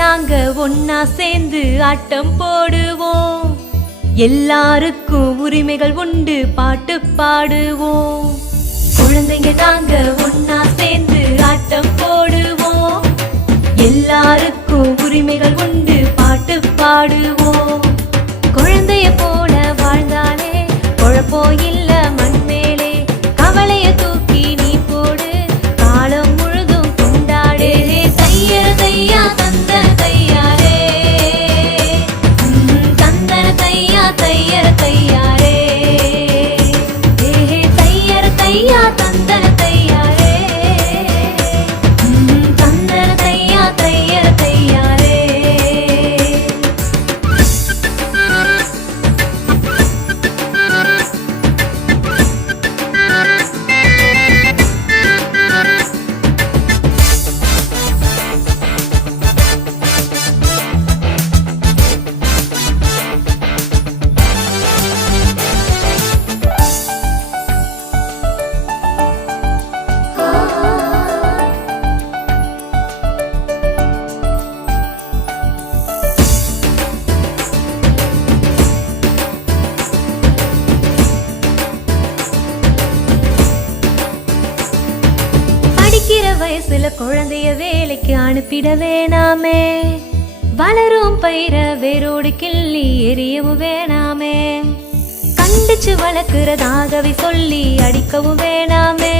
ஒன்னா சேர்ந்து ஆட்டம் போடுவோம். எல்லாருக்கும் உரிமைகள் உண்டு பாட்டு பாடுவோம். குழந்தைங்க நாங்க ஒன்னா சில குழந்தைய வேலைக்கு அனுப்பிட வேணாமே வளரும் பயிர வேரோடு கிள்ளி எரியவும் வேணாமே. கண்டிச்சு வளர்க்கிறதாகவே சொல்லி அடிக்கவும் வேணாமே.